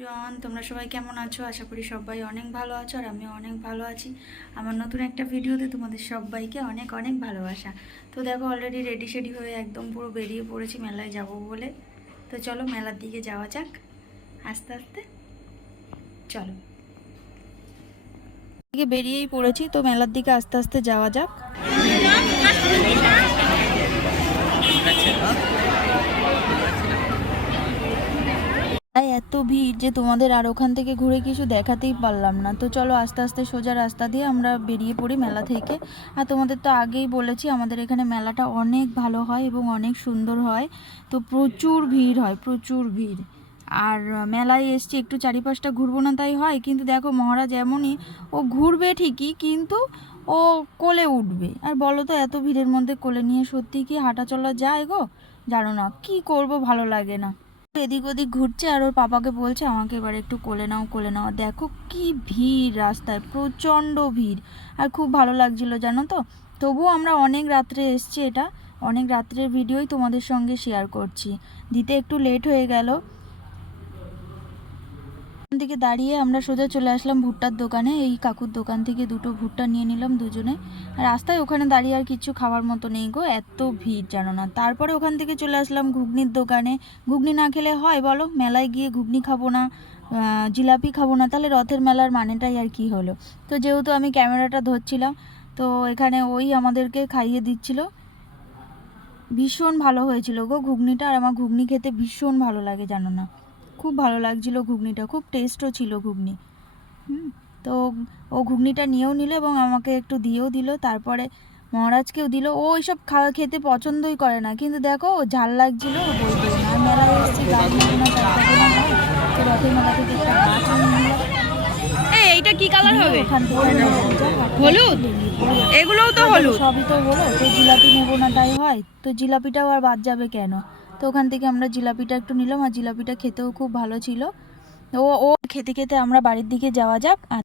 প্রিয়ন তোমরা সবাই কেমন আছো? আশা করি সবাই অনেক ভালো আছো আর আমি অনেক ভালো আছি। আমার নতুন একটা ভিডিওতে তোমাদের সবাইকে অনেক অনেক ভালোবাসা। তো দেখো অলরেডি রেডি শেডি হয়ে একদম পুরো বেরিয়ে পড়েছি মেলায় যাব বলে। তো চলো, মেলার দিকে যাওয়া যাক। আস্তে আস্তে। চলো। দিকে বেরিয়েই পড়েছি, তো মেলার দিকে আস্তে আস্তে যাওয়া যাক তাই এত ভিড় যে তোমাদের আর ওখান থেকে ঘুরে কিছু দেখাতেই পারলাম না। তো চলো আস্তে আস্তে সোজা রাস্তা দিয়ে আমরা বেরিয়ে পড়ি মেলা থেকে। আর তোমাদের তো আগেই বলেছি, আমাদের এখানে মেলাটা অনেক ভালো হয় এবং অনেক সুন্দর হয়। তো প্রচুর ভিড় হয়, প্রচুর ভিড়। আর মেলায় এসছি, একটু চারিপাশটা ঘুরবো না তাই হয়, কিন্তু দেখো মহারাজ এমনই, ও ঘুরবে ঠিকই, কিন্তু ও কোলে উঠবে। আর বলো তো, এত ভিড়ের মধ্যে কোলে নিয়ে সত্যি কি হাঁটা চলা যায় গো? জানো না, কি করব ভালো লাগে না। এদিক ওদিক ঘুরছে আর ওর পাপাকে বলছে, আমাকে এবার একটু কোলে নাও কোলে নাও। দেখো কি ভিড় রাস্তায়, প্রচণ্ড ভিড়। আর খুব ভালো লাগছিল, জানো তো? তবুও আমরা অনেক রাত্রে এসছি এটা। অনেক রাত্রের ভিডিওই তোমাদের সঙ্গে শেয়ার করছি। দিতে একটু লেট হয়ে গেল। থেকে দাঁড়িয়ে আমরা সোজা চলে আসলাম ভুট্টার দোকানে। এই কাকুর দোকান থেকে দুটো ভুট্টা নিয়ে নিলাম দুজনে। রাস্তায় ওখানে দাঁড়িয়ে আর কিছু খাওয়ার মতো নেই গো, এত ভিড় জানো না। তারপরে ওখান থেকে চলে আসলাম ঘুগনির দোকানে। ঘুগনি না খেলে হয় বলো? মেলায় গিয়ে ঘুগনি খাব না জিলাপি খাব না, তাহলে রথের মেলার মানেটাই আর কি হলো। তো যেহেতু আমি ক্যামেরাটা ধরছিলাম, তো এখানে ওই আমাদেরকে খাইয়ে দিচ্ছিল। ভীষণ ভালো হয়েছিল গো ঘুগনিটা, আর আমার ঘুগনি খেতে ভীষণ ভালো লাগে জানো না। খুব ভালো লাগছিল ঘুগনিটা খুব টেস্টও ছিল ঘুগনি। হুম তো ও ঘুগনিটা নিয়েও নিল এবং আমাকে একটু দিয়েও দিল। তারপরে মহারাজকেও দিল। ও এইসব খাওয়া খেতে পছন্দই করে না। কিন্তু দেখো ও ঝাল লাগছিল ও আর মেলায় এসেছি রথের মেলা থেকে একটা এই এইটা কি কালার হবে? হলুদ? এগুলোও তো হলুদ। সবই তো হলো। তো জিলাপি নেব না তাই হয়? তো জিলাপিটাও আর বাদ যাবে কেন? তো ওখান থেকে আমরা জিলাপিটা একটু নিলাম আর জিলাপিটা খেতেও খুব ভালো ছিল। ও ও খেতে খেতে আমরা বাড়ির দিকে যাওয়া যাক